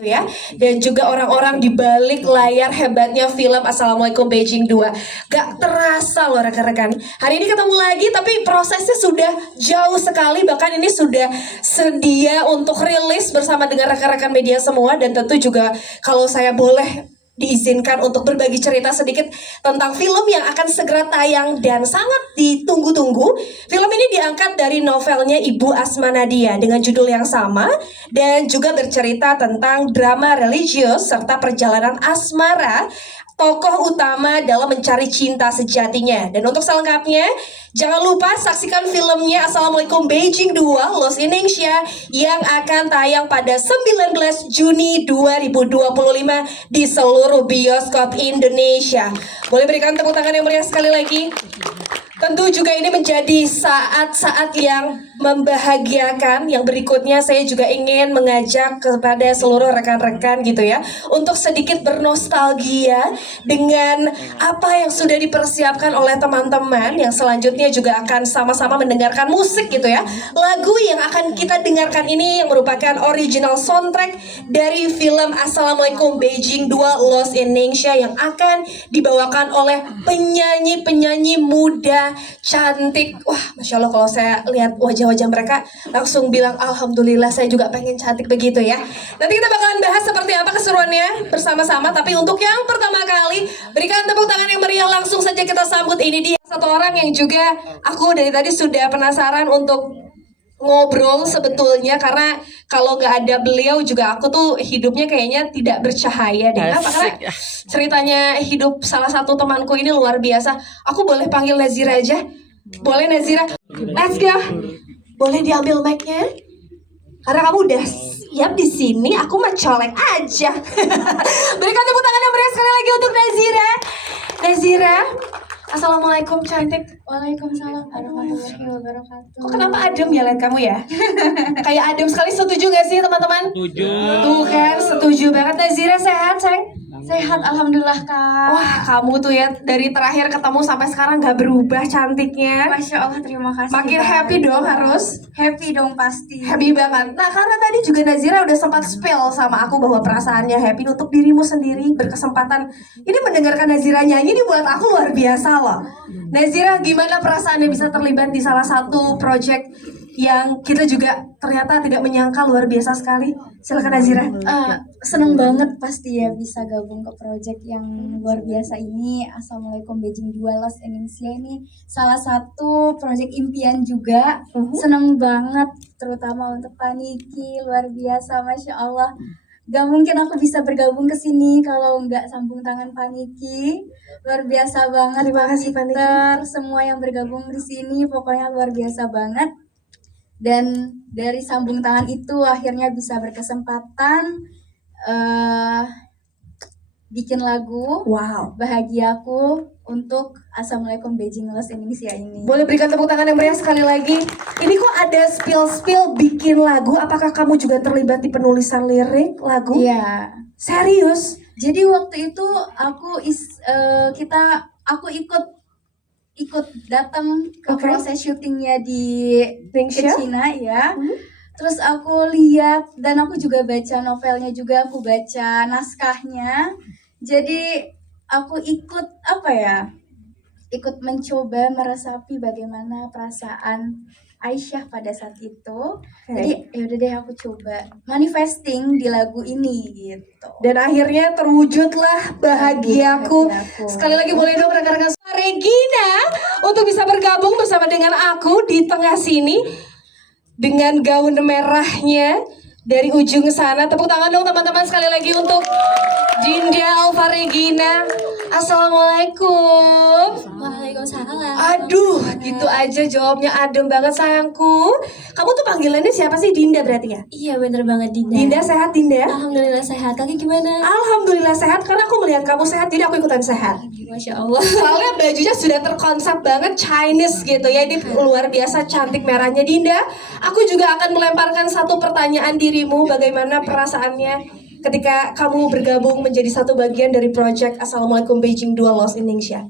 ya, dan juga orang-orang di balik layar hebatnya film Assalamualaikum Beijing 2. Gak terasa loh rekan-rekan, hari ini ketemu lagi tapi prosesnya sudah jauh sekali, bahkan ini sudah sedia untuk rilis bersama dengan rekan-rekan media semua. Dan tentu juga kalau saya boleh diizinkan untuk berbagi cerita sedikit tentang film yang akan segera tayang dan sangat ditunggu-tunggu. Film ini diangkat dari novelnya Ibu Asma Nadia dengan judul yang sama dan juga bercerita tentang drama religius serta perjalanan asmara tokoh utama dalam mencari cinta sejatinya. Dan untuk selengkapnya, jangan lupa saksikan filmnya Assalamualaikum Beijing 2 Lost in Asia yang akan tayang pada 19 Juni 2025 di seluruh bioskop Indonesia. Boleh berikan tepuk tangan yang meriah sekali lagi. Tentu juga ini menjadi saat-saat yang membahagiakan. Yang berikutnya saya juga ingin mengajak kepada seluruh rekan-rekan gitu ya, untuk sedikit bernostalgia dengan apa yang sudah dipersiapkan oleh teman-teman. Yang selanjutnya juga akan sama-sama mendengarkan musik gitu ya. Lagu yang akan kita dengarkan ini yang merupakan original soundtrack dari film Assalamualaikum Beijing 2 Lost in Asia yang akan dibawakan oleh penyanyi-penyanyi muda cantik. Wah, Masya Allah, kalau saya lihat wajah-wajah mereka langsung bilang alhamdulillah, saya juga pengen cantik begitu ya. Nanti kita bakalan bahas seperti apa keseruannya bersama-sama. Tapi untuk yang pertama kali, berikan tepuk tangan yang meriah, langsung saja kita sambut. Ini dia satu orang yang juga aku dari tadi sudah penasaran untuk ngobrol sebetulnya, karena kalau nggak ada beliau juga aku tuh hidupnya kayaknya tidak bercahaya deh. Apa? Karena ceritanya hidup salah satu temanku ini luar biasa. Aku boleh panggil Nazira aja? Boleh Nazira? Let's go. Boleh diambil mic-nya? Karena kamu udah siap di sini, aku mah colek aja. Berikan tepuk tangan yang meriah sekali lagi untuk Nazira. Nazira, Assalamualaikum cantik. Waalaikumsalam warahmatullahi wabarakatuh. Kok kenapa adem ya lihat kamu ya? Kayak adem sekali, setuju gak sih teman-teman? Setuju. Tuh kan, setuju banget. Nazira sehat sayang? Sehat alhamdulillah Kak. Wah, kamu tuh ya dari terakhir ketemu sampai sekarang gak berubah cantiknya. Masya Allah, terima kasih. Makin Kak. happy dong harus. Happy dong pasti. Happy banget. Nah, karena tadi juga Nazira udah sempat spill sama aku bahwa perasaannya happy untuk dirimu sendiri. Berkesempatan ini mendengarkan Nazira nyanyi ini buat aku luar biasa loh. Nazira, gimana perasaannya bisa terlibat di salah satu project yang kita juga ternyata tidak menyangka luar biasa sekali. Silakan Nazira. Seneng banget pasti ya bisa gabung ke project yang luar biasa ini. Assalamualaikum Beijing 2 Lost in Asia ini salah satu project impian juga. Seneng banget, terutama untuk Paniki, luar biasa, Masya Allah. Gak mungkin aku bisa bergabung ke sini kalau nggak sambung tangan Paniki. Luar biasa banget. Terima kasih, Pak Paniki. Peter, semua yang bergabung di sini pokoknya luar biasa banget. Dan dari sambung tangan itu akhirnya bisa berkesempatan bikin lagu Wow. Bahagiaku untuk Assalamualaikum Beijing Lost in Asia ini. Boleh berikan tepuk tangan yang meriah sekali lagi. Ini kok ada spill-spill bikin lagu. Apakah kamu juga terlibat di penulisan lirik lagu? Iya. Serius? Jadi waktu itu aku ikut datang ke Oke. proses syutingnya di Indonesia? Cina ya. Terus aku lihat dan aku juga baca novelnya juga, aku baca naskahnya. Jadi aku ikut ikut mencoba meresapi bagaimana perasaan Aisyah pada saat itu. Jadi yaudah deh aku coba manifesting di lagu ini gitu. Dan akhirnya terwujudlah Bahagiaku. Bahagiaku. Sekali lagi boleh dong rekan-rekan Regina untuk bisa bergabung bersama dengan aku di tengah sini dengan gaun merahnya dari ujung sana. Tepuk tangan dong teman-teman sekali lagi untuk Dinda Alfa Regina. Assalamualaikum. Waalaikumsalam. Aduh, gitu aja jawabnya adem banget sayangku. Kamu tuh panggilannya siapa sih? Dinda berarti ya? Iya bener banget Dinda. Dinda sehat Dinda? Alhamdulillah sehat. Kaki gimana? Alhamdulillah sehat, karena aku melihat kamu sehat jadi aku ikutan sehat. Masya Allah. Soalnya bajunya sudah terkonsep banget Chinese gitu ya. Ini luar biasa cantik merahnya. Dinda, aku juga akan melemparkan satu pertanyaan dirimu. Bagaimana perasaannya ketika kamu bergabung menjadi satu bagian dari project Assalamualaikum Beijing 2 Lost in Asia?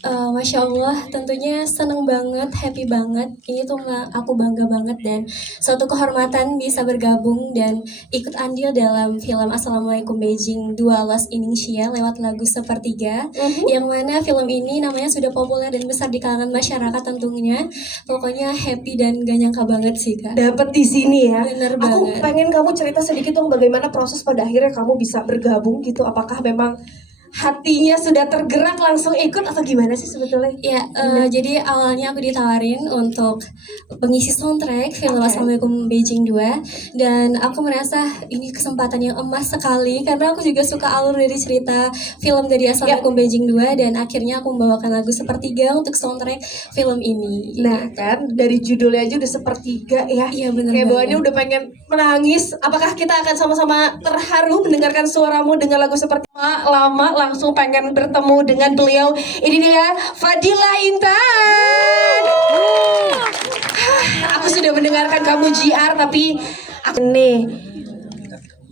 Masya Allah, tentunya seneng banget, happy banget. Ini tuh aku bangga banget dan suatu kehormatan bisa bergabung dan ikut andil dalam film Assalamualaikum Beijing 2 Lost in Indonesia lewat lagu Sepertiga. Yang mana film ini namanya sudah populer dan besar di kalangan masyarakat tentunya. Pokoknya happy dan gak nyangka banget sih Kak. Dapat di sini ya. Bener Aku banget. pengen kamu cerita sedikit dong bagaimana proses pada akhirnya kamu bisa bergabung gitu. Apakah memang hatinya sudah tergerak langsung ikut atau gimana sih sebetulnya? Ya, jadi awalnya aku ditawarin untuk pengisi soundtrack film Oke. Assalamualaikum Beijing 2 dan aku merasa ini kesempatan yang emas sekali karena aku juga suka alur dari cerita film dari Assalamualaikum Beijing 2 dan akhirnya aku membawakan lagu Sepertiga untuk soundtrack film ini. Nah kan dari judulnya aja udah sepertiga ya. Iya, bener Kayak banget. bawaannya udah pengen menangis. Apakah kita akan sama-sama terharu mendengarkan suaramu dengan lagu seperti lama langsung pengen bertemu dengan beliau. Ini dia Fadila Intan. Aku sudah mendengarkan kamu JR tapi nih.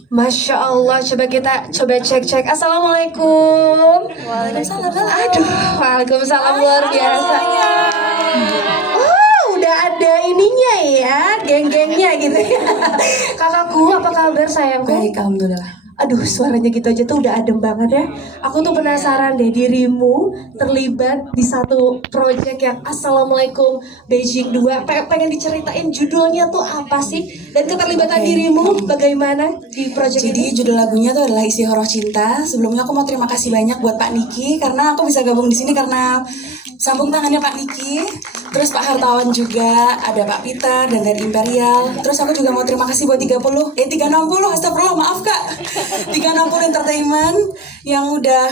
Masya Allah, coba kita cek. Assalamualaikum. Waalaikumsalam. Aduh, waalaikumsalam luar biasa. Oh, udah ada ininya ya, geng-gengnya gitu ya. Kakakku, apa kabar sayangku? Baik, alhamdulillah. Aduh, suaranya gitu aja tuh udah adem banget ya. Aku tuh penasaran deh dirimu terlibat di satu project yang Assalamualaikum Beijing 2. Pengen diceritain judulnya tuh apa sih? Dan keterlibatan dirimu bagaimana di project Jadi ini? judul lagunya tuh adalah Istiqoroh Cinta. Sebelumnya aku mau terima kasih banyak buat Pak Niki karena aku bisa gabung di sini karena sambung tangannya Pak Niki. Terus Pak Hartawan juga, ada Pak Peter dan dari Imperial. Terus aku juga mau terima kasih buat 360, astagfirullah, maaf Kak. 360 Entertainment yang udah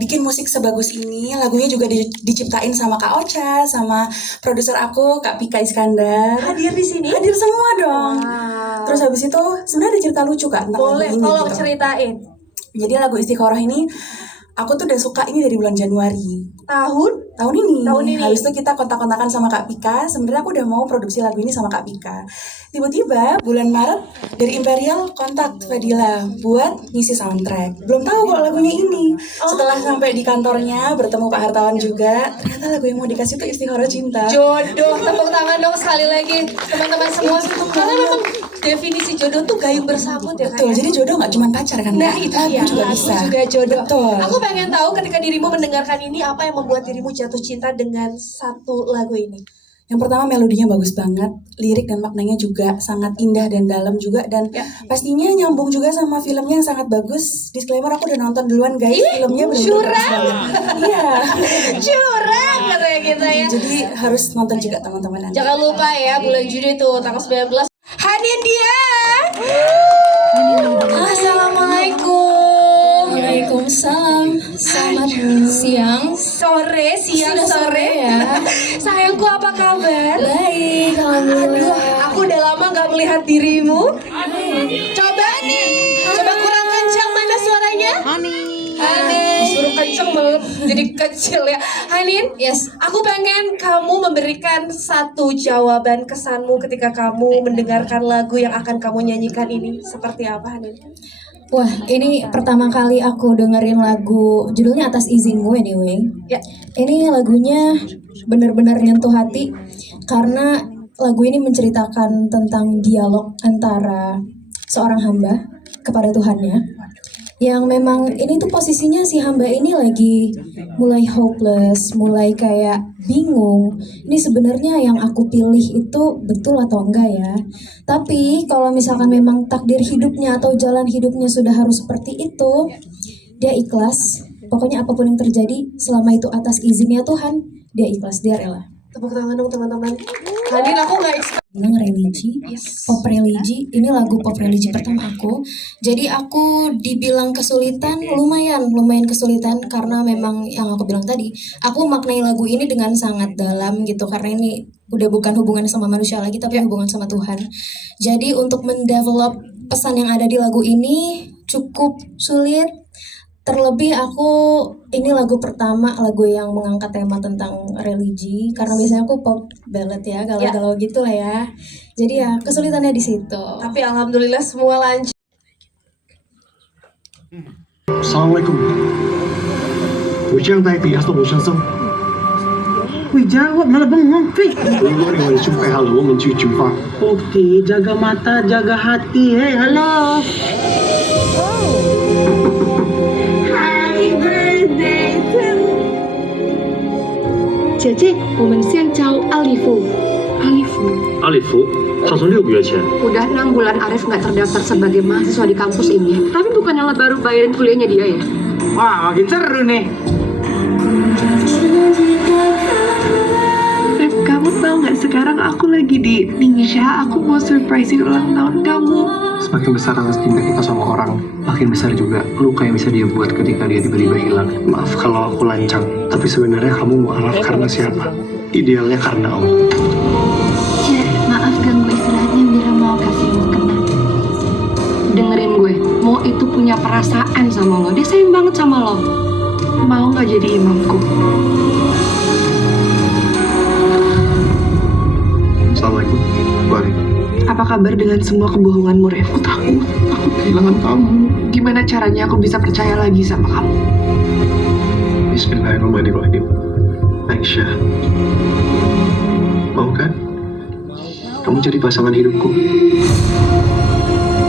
bikin musik sebagus ini. Lagunya juga diciptain sama Kak Ocha, sama produser aku Kak Pika Iskandar. Hadir di sini? Hadir semua dong. Wow. Terus habis itu sebenarnya ada cerita lucu Kak tentang Boleh, lagu ini. tolong gitu. ceritain. Jadi lagu Istiqoroh ini aku tuh udah suka ini dari bulan Januari Tahun ini. Tahun ini. Habis itu kita kontak-kontakan sama Kak Pika. Sebenarnya aku udah mau produksi lagu ini sama Kak Pika. Tiba-tiba bulan Maret dari Imperial kontak Fadila buat ngisi soundtrack. Belum tahu kalau lagunya ini. Setelah sampai di kantornya bertemu Pak Hartawan juga, ternyata lagu yang mau dikasih tuh Istiqoroh Cinta. jodoh. Tepuk tangan dong sekali lagi teman-teman semua. Karena memang definisi jodoh tuh gayung bersambut ya kan? Betul. Jadi jodoh nggak cuma pacar kan? Nah Kak? itu Lagu dia, juga lagu bisa. juga jodoh. Betul. Aku pengen tahu ketika dirimu mendengarkan ini apa yang membuat dirimu jatuh cinta dengan satu lagu ini. Yang pertama melodinya bagus banget, lirik dan maknanya juga sangat indah dan dalam juga dan pastinya nyambung juga sama filmnya yang sangat bagus. Disclaimer aku udah nonton duluan guys, filmnya benar-benar curang. bagus banget. Iya. Curang katanya kita ya. Jadi harus nonton juga teman-teman nanti. Jangan lupa ya bulan Juni tuh tanggal 19. Hadir dia. Assalamualaikum. Waalaikumsalam. Selamat siang. Sore, siang, Sudah sore ya. Sayangku apa kabar? Baik, alhamdulillah. Aku udah lama gak melihat dirimu. Coba nih, coba kurang kencang mana suaranya? Hanin, suruh kencang banget, jadi kecil ya. Hanin, Yes. aku pengen kamu memberikan satu jawaban kesanmu ketika kamu mendengarkan lagu yang akan kamu nyanyikan ini. Seperti apa, Hanin? Wah, ini pertama kali aku dengerin lagu judulnya Atas Izinmu anyway. Ya. Ini lagunya benar-benar nyentuh hati karena lagu ini menceritakan tentang dialog antara seorang hamba kepada Tuhannya. Yang memang ini tuh posisinya si hamba ini lagi mulai hopeless, mulai kayak bingung. Ini sebenarnya yang aku pilih itu betul atau enggak ya? Tapi kalau misalkan memang takdir hidupnya atau jalan hidupnya sudah harus seperti itu, dia ikhlas. Pokoknya apapun yang terjadi selama itu atas izinnya Tuhan, dia ikhlas, dia rela. Tepuk tangan dong teman-teman. Hanin, aku nggak expect. Bilang religi, pop religi, ini lagu pop religi pertama aku. Jadi aku dibilang kesulitan, lumayan kesulitan karena memang yang aku bilang tadi, aku maknai lagu ini dengan sangat dalam gitu karena ini udah bukan hubungan sama manusia lagi tapi hubungan sama Tuhan. Jadi untuk mendevelop pesan yang ada di lagu ini cukup sulit. Terlebih aku ini lagu pertama, lagu yang mengangkat tema tentang religi karena biasanya aku pop ballad ya, galau-galau gitu lah ya. Jadi ya kesulitannya di situ. Tapi alhamdulillah semua lancar. Assalamualaikum，我将代表阿斯罗先生 dijawab malah bengong, Fik. 我认为准备好了，我们去出发。 Oke, jaga mata, jaga hati. Hei, halo. Happy birthday to 姐姐，我们先找阿里夫。阿里夫，他从6个月前 Udah 6 bulan Arif nggak terdaftar sebagai mahasiswa di kampus ini. Tapi bukannya lo baru bayarin kuliahnya dia ya? Wah, makin seru nih. Rif, kamu tahu nggak sekarang aku lagi di Ningxia. Aku mau surprisein ulang tahun kamu. Semakin besar rasa cinta kita sama orang, makin besar juga luka yang bisa dia buat ketika dia tiba-tiba hilang. Maaf kalau aku lancang, tapi sebenarnya kamu mualaf karena siapa? Idealnya karena Allah. Cek, maaf ganggu istirahatnya. Mira mau kasih makanan. Dengerin gue, Mo itu punya perasaan sama lo. Dia sayang banget sama lo. Mau nggak jadi imamku? Assalamualaikum. Waalaikumsalam. Apa kabar dengan semua kebohonganmu, Rif? Aku takut kehilangan kamu. Gimana caranya aku bisa percaya lagi sama kamu? Bismillahirrahmanirrahim. Aisyah, mau kan? Kamu jadi pasangan hidupku.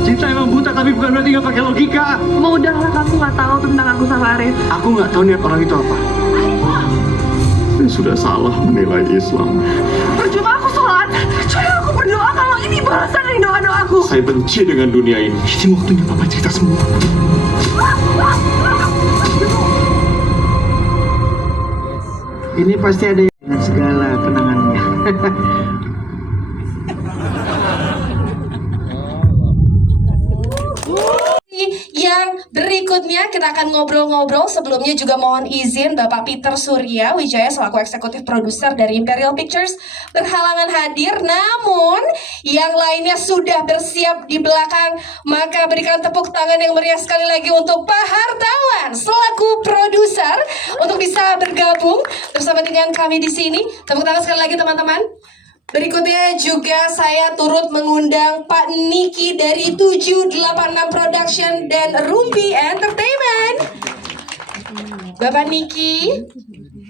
Cinta emang buta tapi bukan berarti gak pakai logika. Mau udahlah, kamu nggak tahu tentang aku sama Arif. Aku nggak tahu niat orang itu apa. Saya sudah salah menilai Islam. Percuma aku sholat. Coba aku berdoa kalau ini balasan dari doa-doaku. Saya benci dengan dunia ini. Ini waktunya Papa cerita semua. Ini pasti ada yang dengan segala kenangannya. Yang berikutnya kita akan ngobrol-ngobrol. Sebelumnya juga mohon izin Bapak Peter Surya Wijaya selaku eksekutif produser dari Imperial Pictures berhalangan hadir. Namun yang lainnya sudah bersiap di belakang. Maka berikan tepuk tangan yang meriah sekali lagi untuk Pak Hartawan selaku produser untuk bisa bergabung bersama dengan kami di sini. Tepuk tangan sekali lagi teman-teman. Berikutnya juga saya turut mengundang Pak Niki dari 786 Production dan Rumpi Entertainment. Bapak Niki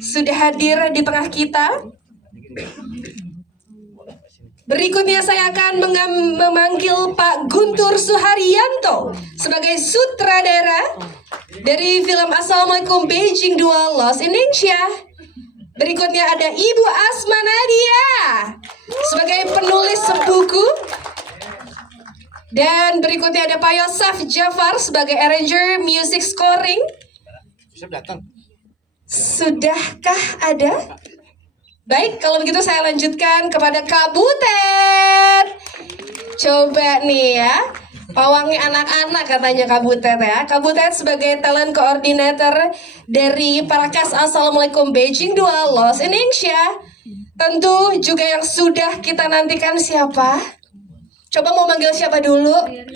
sudah hadir di tengah kita. Berikutnya saya akan memanggil Pak Guntur Suharyanto sebagai sutradara dari film Assalamualaikum Beijing 2 Lost in Ningxia. Berikutnya ada Ibu Asma Nadia sebagai penulis buku. Dan berikutnya ada Pak Yosef Jafar sebagai arranger music scoring. Sudahkah ada? Baik, kalau begitu saya lanjutkan kepada Kak Butet. Coba nih ya, pawangnya anak-anak katanya Kak Butet ya. Kak Butet sebagai talent coordinator dari Parakas Assalamualaikum Beijing 2 Lost in Ningxia. Tentu juga yang sudah kita nantikan siapa? Coba mau manggil siapa dulu?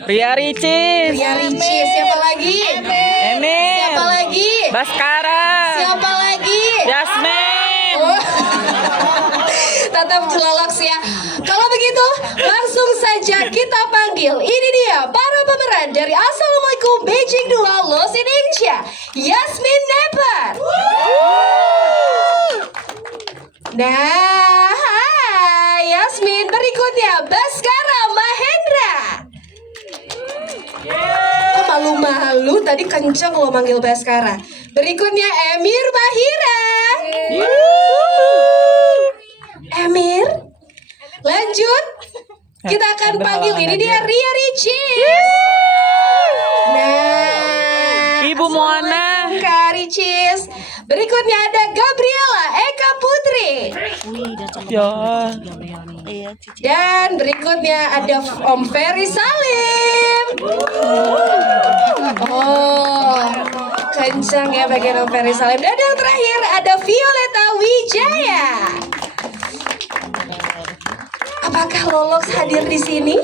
Ria Ricis, Ria Ricci, siapa lagi? Emil, Siapa lagi? Baskara, Siapa lagi? Yasmin. Oh. Tetap celoloks ya. Kalau begitu, langsung saja kita panggil. Ini dia para pemeran dari Assalamualaikum Beijing 2 Lost in Ningxia, Yasmin Nepar. Nah, hai Yasmin. Berikutnya Baskara Mahendra. Kok malu-malu? Tadi kenceng lo manggil Baskara. Berikutnya Emir Mahira. Emir. Lanjut. Kita akan panggil ini dia Ria Ricci. Nah, Ibu Moana. Kak Ricis. Berikutnya ada Gabriela Eka Putri. Ya. Dan berikutnya ada Om Ferry Salim. Oh, kencang ya bagian Om Ferry Salim. Dan yang terakhir ada Violeta Wijaya. Apakah Lolox hadir di sini?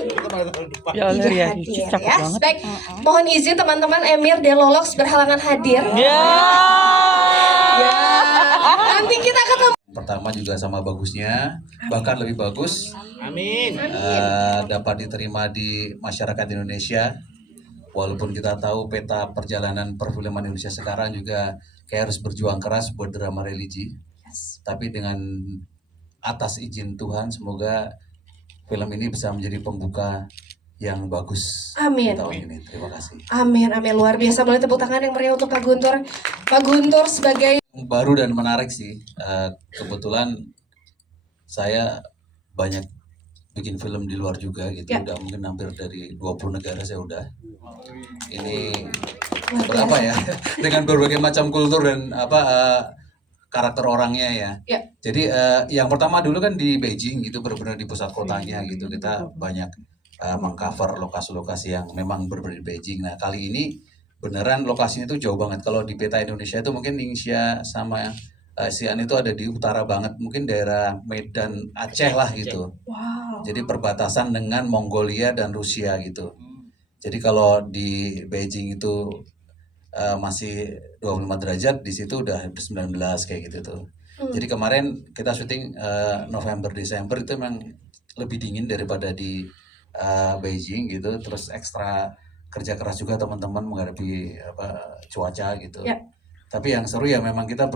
Ya, Tidak Ria hadir Ricis cakep ya. banget. Baik, mohon izin teman-teman Emir dan Lolox berhalangan hadir. Ya. Ya, nanti kita ketemu. Pertama juga sama bagusnya, bahkan lebih bagus. Amin. Dapat diterima di masyarakat Indonesia. Walaupun kita tahu peta perjalanan perfilman Indonesia sekarang juga kayak harus berjuang keras buat drama religi. Tapi dengan atas izin Tuhan, semoga film ini bisa menjadi pembuka yang bagus Amin. di tahun ini. Terima kasih. Amin, amin, luar biasa. Boleh tepuk tangan yang meriah untuk Pak Guntur. Pak Guntur sebagai Baru dan menarik sih. Kebetulan saya banyak bikin film di luar juga gitu. Ya. Udah mungkin hampir dari 20 negara saya udah. Ini luar berapa biasa. ya? Dengan berbagai macam kultur dan karakter orangnya ya. Ya. Jadi yang pertama dulu kan di Beijing gitu, benar-benar di pusat kotanya gitu. Kita banyak mengcover lokasi-lokasi yang memang benar-benar di Beijing. Nah kali ini beneran lokasinya itu jauh banget. Kalau di peta Indonesia itu mungkin Ningxia sama Xi'an itu ada di utara banget, mungkin daerah Medan Aceh lah gitu. Wow. Jadi perbatasan dengan Mongolia dan Rusia gitu. Jadi kalau di Beijing itu masih 25 derajat, di situ udah 19 kayak gitu tuh. Jadi kemarin kita syuting November Desember itu memang lebih dingin daripada di Beijing gitu. Terus ekstra kerja keras juga teman-teman menghadapi cuaca gitu. Ya. Tapi yang seru ya memang kita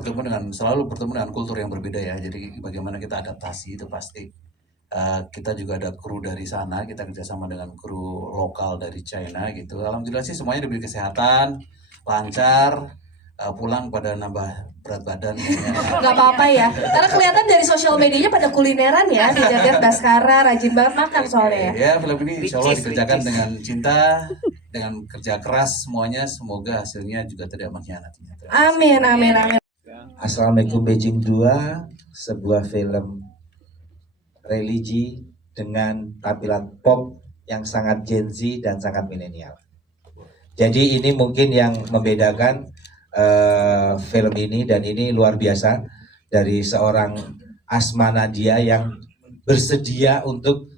selalu bertemu dengan kultur yang berbeda ya. Jadi bagaimana kita adaptasi itu pasti. Kita juga ada kru dari sana, kita kerjasama dengan kru lokal dari China gitu. Alhamdulillah sih semuanya diberi kesehatan, lancar, pulang pada nambah berat badan. Gak apa-apa ya, karena kelihatan dari sosial medianya pada kulineran ya, lihat-lihat Baskara rajin banget makan soalnya ya. Ya film ini insya Allah dikerjakan dengan cinta, dengan kerja keras semuanya. Semoga hasilnya juga tidak mengkhianati. Amin, amin, amin. Assalamualaikum Beijing 2, sebuah film religi dengan tampilan pop yang sangat Gen Z dan sangat milenial. Jadi ini mungkin yang membedakan film ini, dan ini luar biasa dari seorang Asma Nadia yang bersedia untuk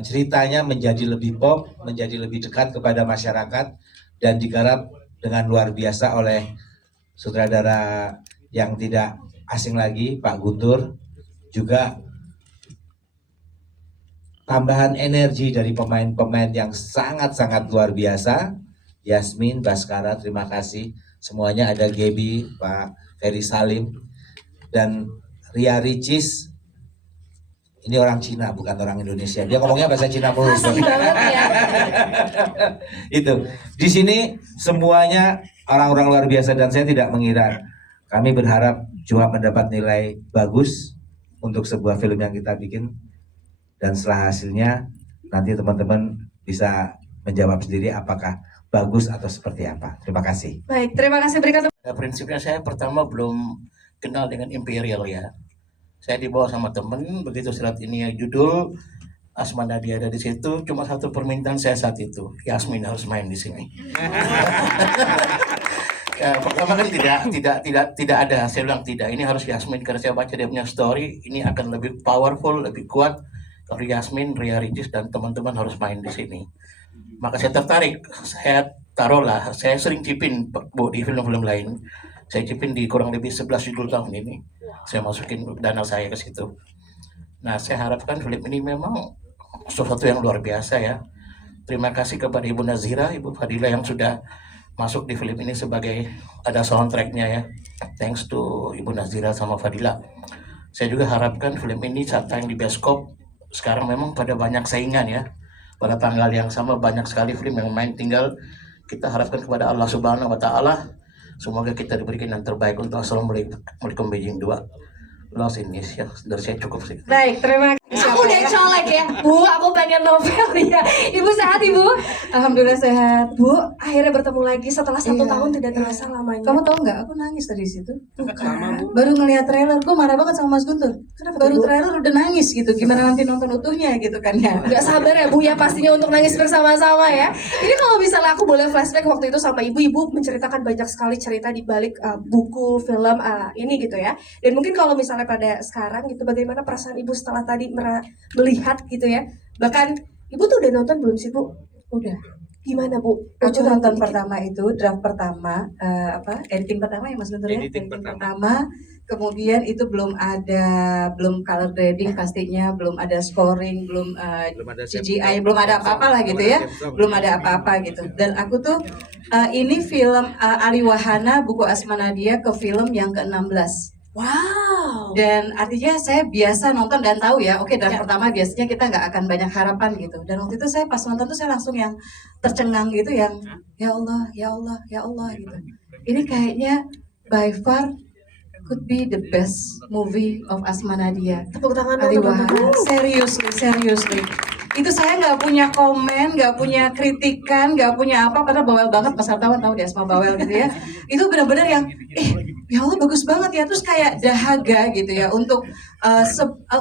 ceritanya menjadi lebih pop, menjadi lebih dekat kepada masyarakat, dan digarap dengan luar biasa oleh sutradara yang tidak asing lagi, Pak Guntur. Juga tambahan energi dari pemain-pemain yang sangat-sangat luar biasa. Yasmin, Baskara, terima kasih. Semuanya ada Gebi, Pak Ferry Salim, dan Ria Ricis. Ini orang Cina, bukan orang Indonesia. Dia ngomongnya bahasa Cina mulu. Asli banget ya. Itu. Di sini semuanya orang-orang luar biasa, dan saya tidak mengira. Kami berharap cuma mendapat nilai bagus untuk sebuah film yang kita bikin. Dan setelah hasilnya nanti teman-teman bisa menjawab sendiri apakah bagus atau seperti apa. Terima kasih. Baik, terima kasih berikan. Prinsipnya saya pertama belum kenal dengan Imperial ya. Saya dibawa sama temen, begitu lihat ini ya judul Asma Nadia ada di situ, cuma satu permintaan saya saat itu, Yasmin harus main di sini. Ya, pertama kan tidak ada, saya bilang tidak, ini harus Yasmin karena saya baca dia punya story, ini akan lebih powerful, lebih kuat. Kalau Yasmin, Ria Ricis dan teman-teman harus main di sini. Maka saya tertarik, saya taruhlah, saya sering cipin Bu di film-film lain. Saya cipin di kurang lebih 11 judul tahun ini. Saya masukin dana saya ke situ. Nah, saya harapkan film ini memang sesuatu yang luar biasa ya. Terima kasih kepada Ibu Nazira, Ibu Fadila yang sudah masuk di film ini sebagai ada soundtracknya ya. Thanks to Ibu Nazira sama Fadila. Saya juga harapkan film ini saat tayang di bioskop, sekarang memang pada banyak saingan ya. Pada tanggal yang sama banyak sekali film yang main, tinggal kita harapkan kepada Allah Subhanahu wa Ta'ala semoga kita diberikan yang terbaik untuk Assalamualaikum Beijing 2. Lost Indonesia, dari saya cukup sih. Baik, terima kasih. Aku udah colek ya, Bu. Aku pengen novel ya. Ibu sehat, Ibu? Alhamdulillah sehat. Bu, akhirnya bertemu lagi setelah 1 Iya, tahun tidak terasa lamanya. Kamu tahu nggak? Aku nangis dari situ. Baru ngelihat trailer, gue marah banget sama Mas Guntur. Kenapa, Baru Bu? trailer udah nangis gitu. Gimana nanti nonton utuhnya gitu kan ya? Gak sabar ya Bu ya pastinya untuk nangis bersama-sama ya. Ini kalau misalnya aku boleh flashback waktu itu sama ibu menceritakan banyak sekali cerita di balik buku, film ini gitu ya. Dan mungkin kalau misalnya pada sekarang gitu, bagaimana perasaan ibu setelah tadi melihat gitu ya. Bahkan ibu tuh udah nonton belum sih Bu? Udah. Gimana Bu? Aku Bocoran nonton dikit. pertama itu, draft pertama, editing pertama ya Mas Guntur ya? Editing pertama. Kemudian itu belum color grading pastinya, belum ada scoring, belum CGI, belum ada apa-apa lah gitu ya. Belum ada apa-apa gitu. Dan aku tuh, ini film Ali Wahana, buku Asma Nadia ke film yang ke-16. Wow. Dan artinya saya biasa nonton dan tahu ya, oke dari pertama biasanya kita nggak akan banyak harapan gitu. Dan waktu itu saya pas nonton tuh saya langsung yang tercengang gitu, yang ya Allah, ya Allah, ya Allah gitu. Ini kayaknya by far could be the best movie of Asma Nadia. Tepuk tangan dong Ari teman-teman. Wahab. Seriously. Itu saya nggak punya komen, nggak punya kritikan, nggak punya apa, padahal bawel banget Mas Hartawan tahu deh Asma bawel gitu ya. Itu benar-benar yang, ya Allah bagus banget ya, terus kayak dahaga gitu ya untuk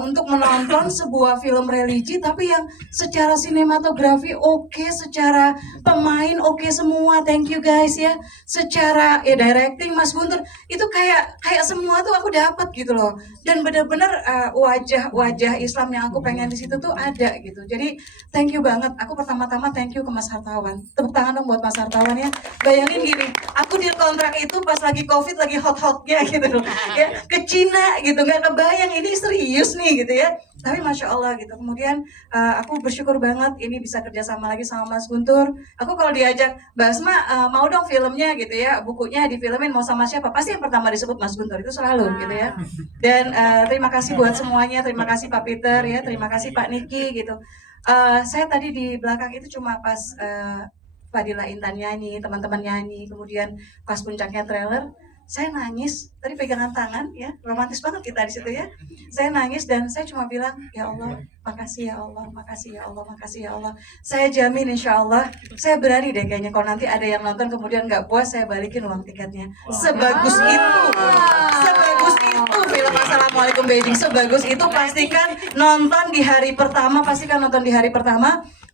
untuk menonton sebuah film religi tapi yang secara sinematografi oke, secara pemain oke semua, thank you guys ya, secara ya directing Mas Guntur itu kayak semua tuh aku dapat gitu loh, dan benar-benar wajah Islam yang aku pengen di situ tuh ada gitu. Jadi thank you banget, aku pertama-tama thank you ke Mas Hartawan, tepuk tangan dong buat Mas Hartawan ya. Bayangin gini, aku di kontrak itu pas lagi COVID lagi hot-hotnya gitu loh ya, ke Cina gitu, nggak kebayang ini serius nih gitu ya, tapi Masya Allah gitu. Kemudian aku bersyukur banget ini bisa kerjasama lagi sama Mas Guntur. Aku kalau diajak Mbak Asma mau dong filmnya gitu ya, bukunya difilmin mau sama siapa, pasti yang pertama disebut Mas Guntur, itu selalu gitu ya. Dan terima kasih buat semuanya, terima kasih Pak Peter ya, terima kasih Pak Niki gitu. Saya tadi di belakang itu cuma pas Fadila Intan nyanyi, teman-teman nyanyi, kemudian pas puncaknya trailer, saya nangis, tadi pegangan tangan ya, romantis banget kita di situ ya. Saya nangis dan saya cuma bilang, ya Allah, makasih ya Allah, makasih ya Allah, makasih ya Allah. Saya jamin insya Allah, saya berani deh kayaknya kalau nanti ada yang nonton kemudian nggak puas, saya balikin uang tiketnya. Sebagus itu film Assalamualaikum Beijing, sebagus itu pastikan nonton di hari pertama,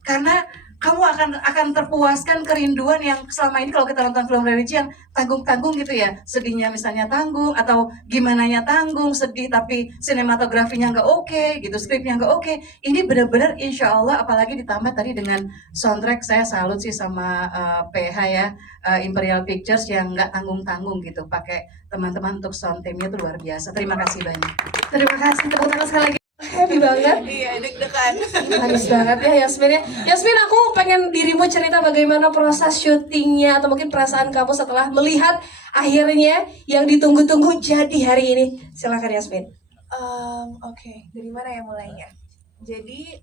karena kamu akan terpuaskan kerinduan yang selama ini kalau kita nonton film religi yang tanggung-tanggung gitu ya, sedihnya misalnya tanggung atau gimananya tanggung, sedih tapi sinematografinya nggak oke gitu, skripnya nggak oke. Ini benar-benar insya Allah, apalagi ditambah tadi dengan soundtrack, saya salut sih sama PH ya, Imperial Pictures yang nggak tanggung-tanggung gitu, pakai teman-teman untuk sound teamnya tuh luar biasa. Terima kasih banyak. Terima kasih, tepuk tangan sekali lagi. Happy banget. Iya, deg-degan. Manis banget ya Yasmin ya. Yasmin, aku pengen dirimu cerita bagaimana proses syutingnya atau mungkin perasaan kamu setelah melihat akhirnya yang ditunggu-tunggu jadi hari ini. Silakan Yasmin. Oke, dari mana ya mulainya? Jadi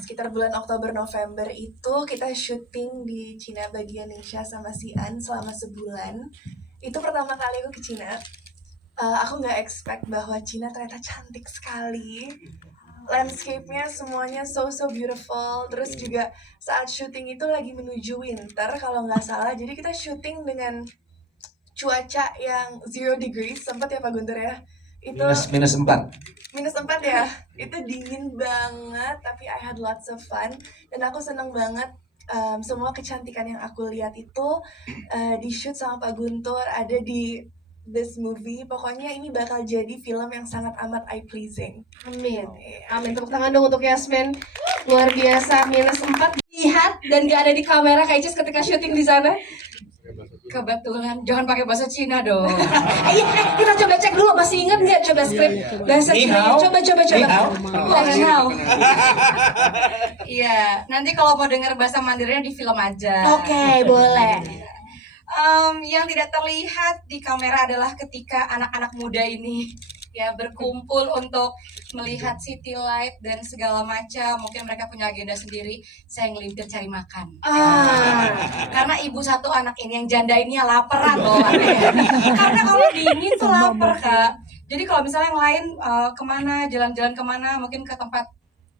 sekitar bulan Oktober November itu kita syuting di Cina bagian Indonesia sama Xi'an selama sebulan. Itu pertama kali aku ke Cina. Aku nggak expect bahwa Cina ternyata cantik sekali. Landscape-nya semuanya so beautiful. Terus juga saat syuting itu lagi menuju winter kalau nggak salah. Jadi kita syuting dengan cuaca yang 0 degrees, sempat ya Pak Guntur ya? Itu minus 4. minus 4 ya. Itu dingin banget, tapi I had lots of fun. Dan aku seneng banget semua kecantikan yang aku lihat itu di shoot sama Pak Guntur, ada di this movie. Pokoknya ini bakal jadi film yang sangat amat eye pleasing. Amin. Amin. Tepuk tangan dong untuk Yasmin. Luar biasa, minus 4 lihat dan gak ada di kamera Kak Icis ketika syuting di sana. Kebetulan, jangan pakai bahasa Cina dong. Kita coba cek dulu, masih ingat nggak coba skrip bahasa Cina? Coba. Iya, nanti kalau mau dengar bahasa Mandarinnya di film aja. Oke, boleh. Yang tidak terlihat di kamera adalah ketika anak-anak muda ini ya berkumpul untuk melihat city light dan segala macam. Mungkin mereka punya agenda sendiri. Saya ngelintir cari makan. Karena ibu satu anak ini yang janda ini ya laparan loh. Karena kalau dingin tuh lapar Kak. Jadi kalau misalnya yang lain kemana, jalan-jalan kemana, mungkin ke tempat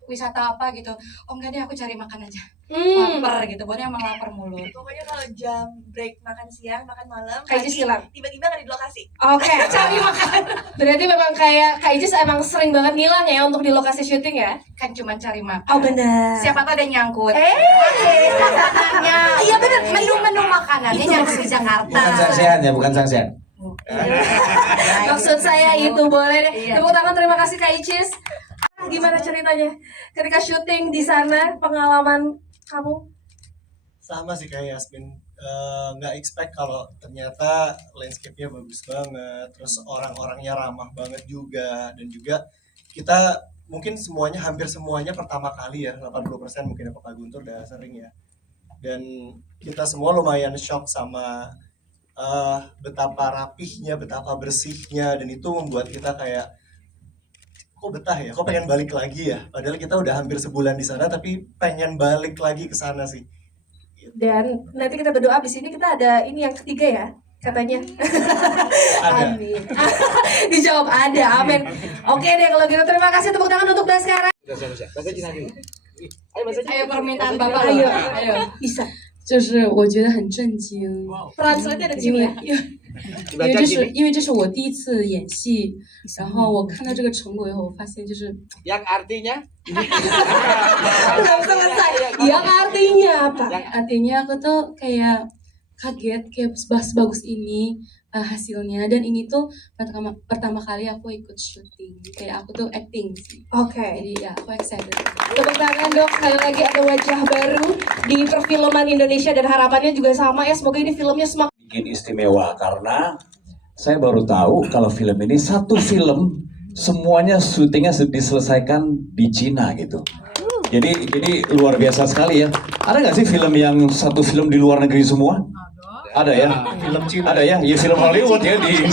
wisata apa gitu, oh enggak deh aku cari makan aja, lapar gitu, pokoknya emang lapar mulu. Pokoknya kalau jam break makan siang, makan malam, Kak Icis hilang. tiba-tiba nggak di lokasi. Oke, cari makan. Berarti memang kayak Kak Icis emang sering banget ngilang ya untuk di lokasi syuting ya? Kan cuma cari makan. Oh benar. Siapa tuh ada yang nyangkut. Makanannya. Iya benar, menu-menu makanannya nyangkut di Jakarta. Bukan sangsean ya, bukan sangsean. Maksud saya itu boleh deh. Tepuk tangan, terima kasih Kak Icis. Gimana ceritanya ketika syuting di sana, pengalaman kamu? Sama sih kayak Yasmin, nggak expect kalau ternyata landscape-nya bagus banget, terus orang-orangnya ramah banget juga, dan juga kita mungkin hampir semuanya pertama kali ya, 80% mungkin Pak Guntur udah sering ya, dan kita semua lumayan shock sama betapa rapihnya, betapa bersihnya, dan itu membuat kita kayak kok betah ya, kok pengen balik lagi ya. Padahal kita udah hampir sebulan di sana, tapi pengen balik lagi ke sana sih. Dan nanti kita berdoa di sini kita ada ini yang ketiga ya katanya. Ada. Amin. Dijawab ada, amin. Oke deh kalau gitu terima kasih tepuk tangan untuk Baskara. Ayo permintaan Bapak. Ayo, Ayo. bisa. 就是我觉得很震惊， Translate 的因 sini 为 ya. 因为这是我第一次演戏，然后我看到这个成果以后，我发现就是 Yang artinya? Belum selesai. Yang artinya apa? artinya aku tuh kayak kaget kayak bagus ini hasilnya, dan ini tuh pertama kali aku ikut syuting, kayak aku tuh acting sih. Oke. Jadi ya aku excited. Tepuk tangan dok, sekali lagi ada wajah baru di perfilman Indonesia dan harapannya juga sama ya, semoga ini filmnya semakin bikin istimewa karena saya baru tahu kalau film ini satu film semuanya syutingnya diselesaikan di Cina gitu. Jadi luar biasa sekali ya. Ada nggak sih film yang satu film di luar negeri semua? Ada ya? Film Cina. Ada ya? Ya film Hollywood ya di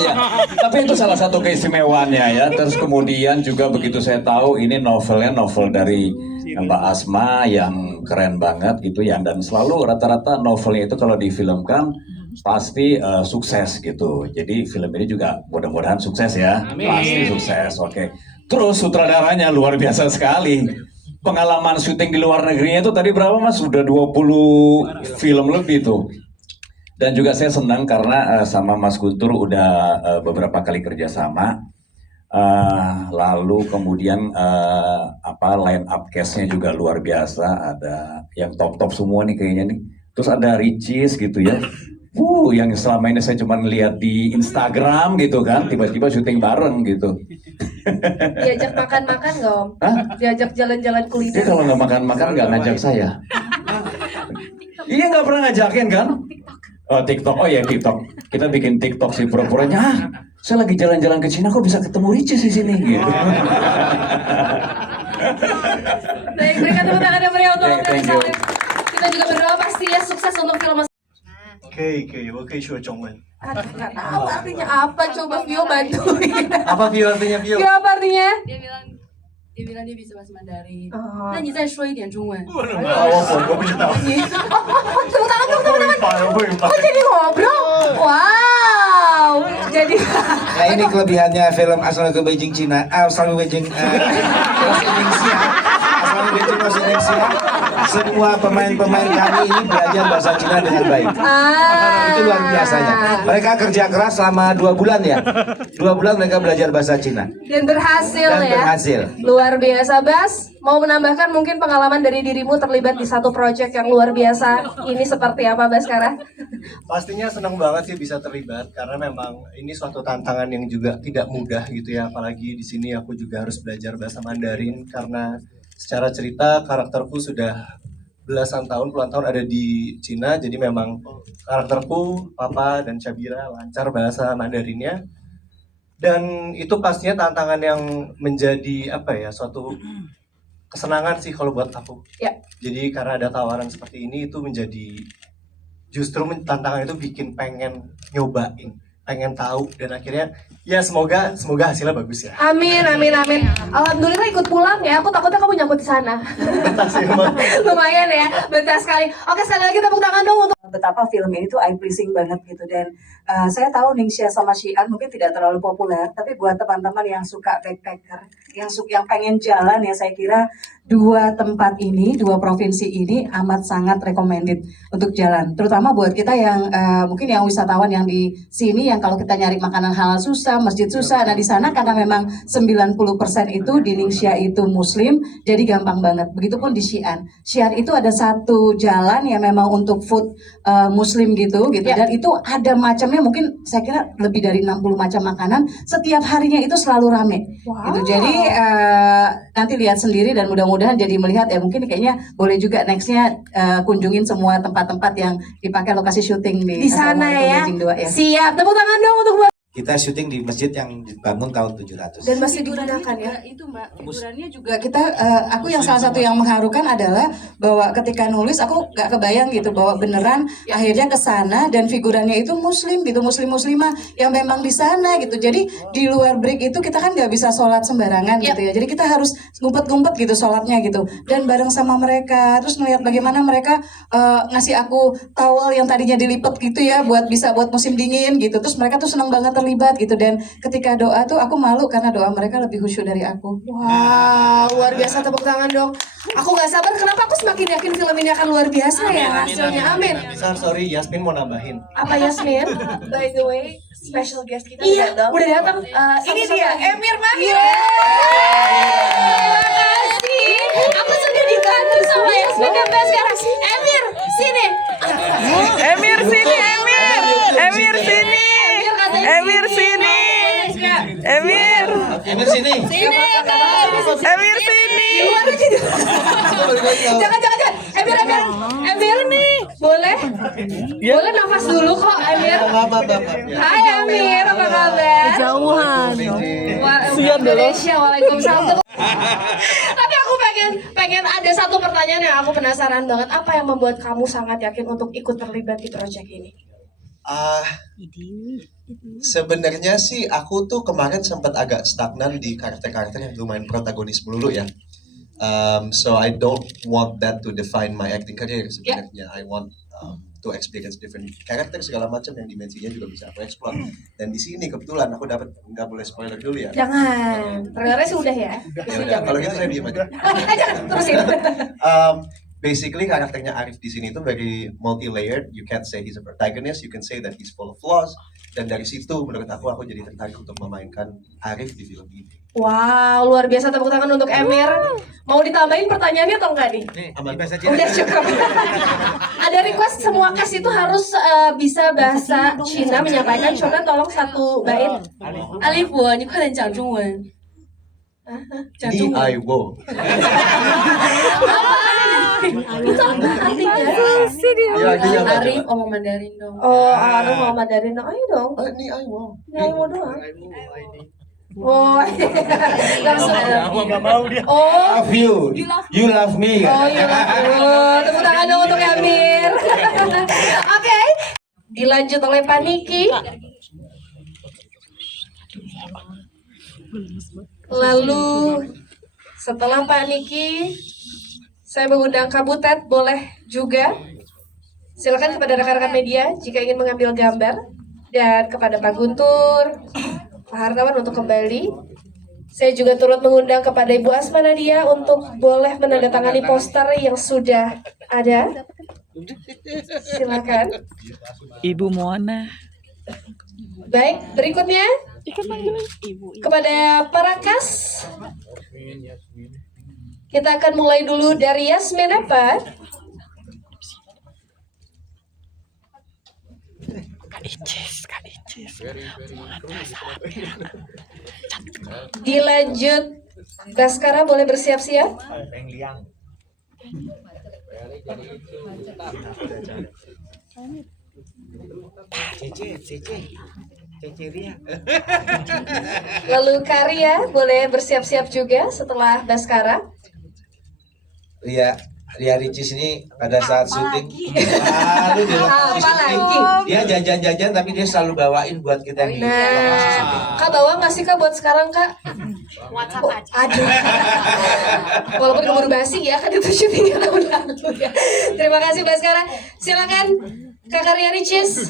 ya. Tapi itu salah satu keistimewaannya ya. Terus kemudian juga begitu saya tahu ini novelnya novel dari Mbak Asma yang keren banget gitu ya. Dan selalu rata-rata novelnya itu kalau difilmkan pasti sukses gitu. Jadi film ini juga mudah-mudahan sukses ya. Pasti sukses. Oke. Terus sutradaranya luar biasa sekali. Pengalaman syuting di luar negerinya itu tadi berapa mas? Sudah 20 film lebih tuh. Dan juga saya senang karena sama Mas Guntur udah beberapa kali kerjasama. Lalu kemudian line up cast-nya juga luar biasa. Ada yang top-top semua nih kayaknya nih. Terus ada Ricis gitu ya. Yang selama ini saya cuma lihat di Instagram gitu kan, tiba-tiba syuting bareng gitu. diajak makan-makan nggak om? Diajak jalan-jalan kuliner? Dia kalau nggak makan-makan nggak ngajak saya. Iya nggak pernah ngajakin kan? Oh TikTok, oh ya TikTok. Kita bikin TikTok sih pura-puranya. Saya lagi jalan-jalan ke Cina kok bisa ketemu Ricis di sini gitu. Baik, berikan tepuk tangan yang meriah untuk Thank you. kita juga berdoa pasti ya sukses untuk film. Oke, sure, Chongwen. Aduh, nggak tahu artinya apa, coba Vio bantuin. Apa Vio artinya Vio? Vio apa artinya? dia bilang dia bisa bahasa Mandarin. 那你再说一点中文。 我不知道。 Tepuk tangan. Oh jadi ngobrol? Wow. Jadi. Nah ini kelebihannya film Assalamualaikum Beijing Cina. Assalamualaikum Beijing Indonesia. Assalamualaikum Beijing Indonesia. Semua pemain-pemain kami ini belajar bahasa Cina dengan baik. Itu luar biasanya. Mereka kerja keras selama 2 bulan ya. 2 bulan mereka belajar bahasa Cina. Dan berhasil Dan ya. berhasil. Luar biasa. Bas, mau menambahkan mungkin pengalaman dari dirimu terlibat di satu proyek yang luar biasa. Ini seperti apa Baskara? Pastinya senang banget sih bisa terlibat karena memang ini suatu tantangan yang juga tidak mudah gitu ya, apalagi di sini aku juga harus belajar bahasa Mandarin karena secara cerita karakterku sudah belasan tahun, puluhan tahun ada di Cina, jadi memang karakterku Papa dan Syabira lancar bahasa Mandarinnya. Dan itu pastinya tantangan yang menjadi suatu kesenangan sih kalau buat aku. Ya. Jadi karena ada tawaran seperti ini itu menjadi justru tantangan itu bikin pengen nyobain, pengen tahu, dan akhirnya ya semoga hasilnya bagus ya. Amin. Alhamdulillah ikut pulang ya. Aku takutnya kamu nyangkut di sana. Lumayan ya, betah sekali. Oke, sekali lagi tepuk tangan dong untuk betapa film ini tuh eye pleasing banget gitu. Dan saya tahu Ningxia sama Xi'an mungkin tidak terlalu populer, tapi buat teman-teman yang suka backpacker, yang pengen jalan ya, saya kira 2 tempat ini, 2 provinsi ini amat sangat recommended untuk jalan. Terutama buat kita yang mungkin yang wisatawan yang di sini, yang kalau kita nyari makanan halal susah, masjid susah. Nah di sana karena memang 90% itu di Ningxia itu Muslim, jadi gampang banget. Begitupun di Xi'an. Xi'an itu ada satu jalan yang memang untuk food Muslim gitu. Dan itu ada macamnya, mungkin saya kira lebih dari 60 macam makanan. Setiap harinya itu selalu rame. Gitu. Jadi nanti lihat sendiri dan mudah-mudahan jadi melihat ya, mungkin kayaknya boleh juga nextnya kunjungin semua tempat-tempat yang dipakai lokasi syuting di sana ya. Beijing 2 ya. Siap, tepuk tangan dong untuk Kita syuting di masjid yang dibangun tahun 700. Dan masih digunakan ya? Itu Mbak, figurannya juga kita, aku yang salah satu yang mengharukan adalah bahwa ketika nulis aku gak kebayang gitu bahwa beneran akhirnya ke sana dan figurannya itu muslim gitu, muslimah yang memang di sana gitu. Jadi di luar break itu kita kan nggak bisa sholat sembarangan gitu ya. Jadi kita harus ngumpet-ngumpet gitu sholatnya gitu. Dan bareng sama mereka, terus melihat bagaimana mereka ngasih aku towel yang tadinya dilipat gitu ya buat musim dingin gitu. Terus mereka tuh senang banget terlibat gitu, dan ketika doa tuh aku malu karena doa mereka lebih khusyuk dari aku. Wah, luar biasa, tepuk tangan dong. Aku gak sabar, kenapa aku semakin yakin film ini akan luar biasa ya hasilnya, amin. Sorry, Yasmin mau nambahin. Apa Yasmin? By the way, special guest kita Iya, udah datang. Ini dia, Emir Mahir. Terima kasih. Aku sudah dibantu sama Yasmin sampai sekarang. Emir, sini. Emir sini, Emir. Emir sini. Emir sini. Emir. Emir sini. Sini, Emir sini. Jangan. Emir nih. Boleh? Boleh nafas dulu kok, Emir. Hai Emir, apa kabar? Kejauhan. Siap Indonesia, waalaikumsalam. Tapi aku pengen ada satu pertanyaan yang aku penasaran banget. Apa yang membuat kamu sangat yakin untuk ikut terlibat di proyek ini? Sebenarnya sih aku tuh kemarin sempat agak stagnan di karakter-karakter yang lumayan protagonis melulu ya. So I don't want that to define my acting career sebenarnya. I want to experience different karakter segala macam yang dimensinya juga bisa aku explore. Dan di sini kebetulan aku dapat, nggak boleh spoiler dulu ya. Jangan, trailernya sudah ya. Ya udah, kalau gitu saya diam aja. Jangan, terusin. Basically karakternya Arif di sini itu very multi-layered. You can't say he's a protagonist, you can say that he's full of flaws. Dan dari situ menurut aku jadi tertarik untuk memainkan Arif di film ini. Wow, luar biasa, tepuk tangan untuk Emir. Mau ditambahin pertanyaannya atau enggak nih? Udah cukup. Ada request semua cast itu harus bisa bahasa Cina menyampaikan. Coba tolong satu bait. Alif, 你快点讲中文。讲中文。 I will. Itu apa artinya? Ya, artinya apa? Arif ngomong Mandarin dong. Oh, Arif ngomong Mandarin dong. Ayo dong. Ni I will. Ni I will doang. Oh, langsung. Nggak mau dia. Oh, Love you. You love me. oh iya. Tepuk tangan dong untuk Emir. Oke, dilanjut oleh Pak Niki. Lalu setelah Pak Niki, saya mengundang Kak Butet, boleh juga. Silakan kepada rekan-rekan media jika ingin mengambil gambar, dan kepada Pak Guntur, Pak Hartawan untuk kembali. Saya juga turut mengundang kepada Ibu Asma Nadia untuk boleh menandatangani poster yang sudah ada. Silakan. Ibu Mona. Baik, berikutnya kepada para kas. Kita akan mulai dulu dari Yasmin apa? Dilanjut, Baskara boleh bersiap-siap. Lalu Karya boleh bersiap-siap juga setelah Baskara. Ria Ricis ini pada saat syuting selalu dia jajan-jajan, tapi dia selalu bawain buat kita yang di lokasi syuting. Kak bawa nggak sih Kak buat sekarang Kak? WhatsApp aja. Aduh. Walaupun keburu basi ya, kan itu syutingnya tahun lalu ya. Terima kasih Baskara. Silakan Kakak Ria Ricis.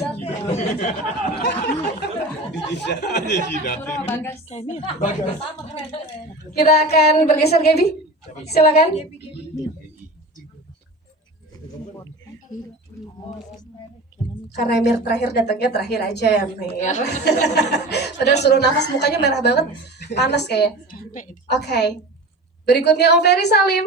Kita akan bergeser Gaby. Silakan. Karena Emir terakhir datangnya terakhir aja ya Emir. Padahal suruh nafas mukanya merah banget, panas kayak. Oke. Berikutnya Om Ferry Salim.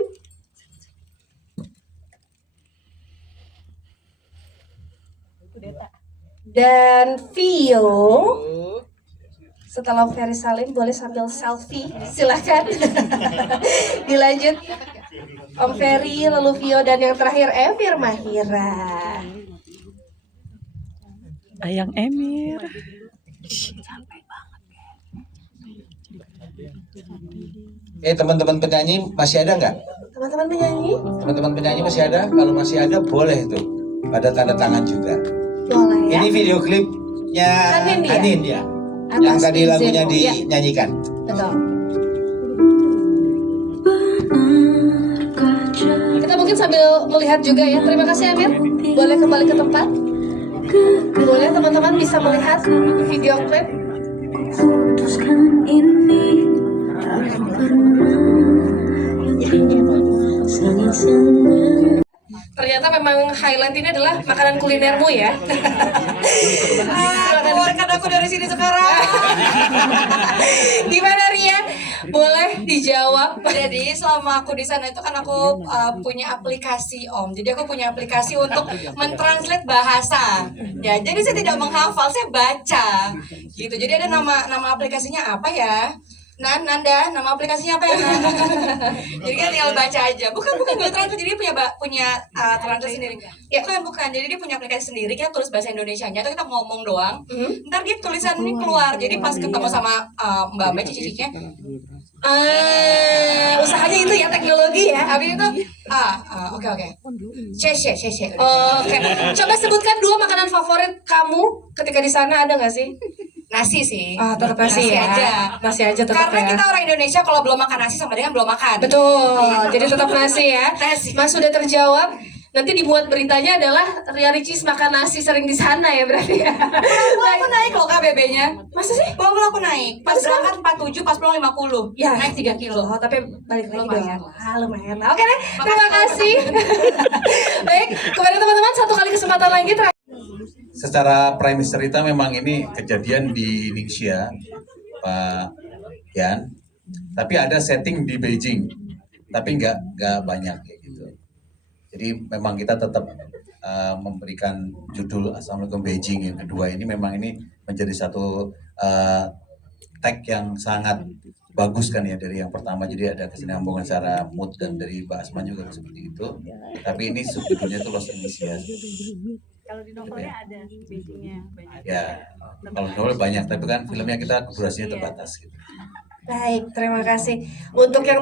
Dan Vio. Setelah Om Ferry Salim boleh sambil selfie, silakan. Dilanjut Om Ferry, lalu Vio, dan yang terakhir Emir Mahira. Ayang Emir. Teman-teman penyanyi masih ada nggak? Teman-teman penyanyi? Teman-teman penyanyi masih ada? Kalau masih ada boleh tuh. Ada tanda tangan juga. Boleh ya. Ini video klipnya Hanin ya? ya. Yang Atas tadi izin. lagunya Ya. dinyanyikan. Betul. Kita mungkin sambil melihat juga ya. Terima kasih Amir. Boleh kembali ke tempat. Boleh teman-teman bisa melihat video klip. Ternyata memang highlight ini adalah makanan kulinermu ya. Keluarkan aku dari sini sekarang. Gimana Ria? Boleh dijawab. Jadi selama aku di sana itu kan aku punya aplikasi Om. Jadi aku punya aplikasi untuk mentranslate bahasa. Ya, jadi saya tidak menghafal, saya baca. Gitu. Jadi ada nama aplikasinya apa ya? Nanda, nama aplikasinya apa ya? Jadi kita tinggal baca aja. Bukan Google Translate, jadi dia punya translate sendiri. Ya, bukan. Jadi dia punya aplikasi sendiri. Kita tulis bahasa Indonesianya atau kita ngomong doang. Ntar dia tulisan ini keluar. Jadi pas ketemu sama Mbak cici-cicinya, usahanya itu ya teknologi ya. habis itu oke. Cece. Oke. Coba sebutkan 2 makanan favorit kamu ketika di sana, ada nggak sih? Nasi sih. Tetap nasi ya. aja. Nasi aja tetap Karena ya. kita orang Indonesia kalau belum makan nasi sama dengan belum makan. Betul. Jadi tetap nasi ya. Nasi. Mas sudah terjawab. Nanti dibuat beritanya adalah Ria Ricis makan nasi sering di sana ya berarti ya. Aku naik loh KBB-nya. Masa sih? Pulang aku naik. Pas berangkat 47, pas pulang 50. Ya. Naik 3 kilo. Tapi balik lagi Lumayan dong. Lumayan. Oke deh. Terima kasih. Baik, kepada teman-teman satu kali kesempatan lagi terakhir. Secara premis cerita memang ini kejadian di Ningxia, Pak Yan. Tapi ada setting di Beijing, tapi nggak banyak kayak gitu. Jadi memang kita tetap memberikan judul Assalamualaikum Beijing yang kedua ini memang ini menjadi satu tag yang sangat bagus kan ya dari yang pertama, jadi ada kesinambungan secara mood dan dari Mbak Asma juga seperti itu. Tapi ini subjudulnya itu Lost in Asia. Kalau di novelnya ada Beijingnya banyak. Ya, kalau novel banyak, tapi kan filmnya kita durasinya terbatas gitu. Baik, terima kasih. Untuk yang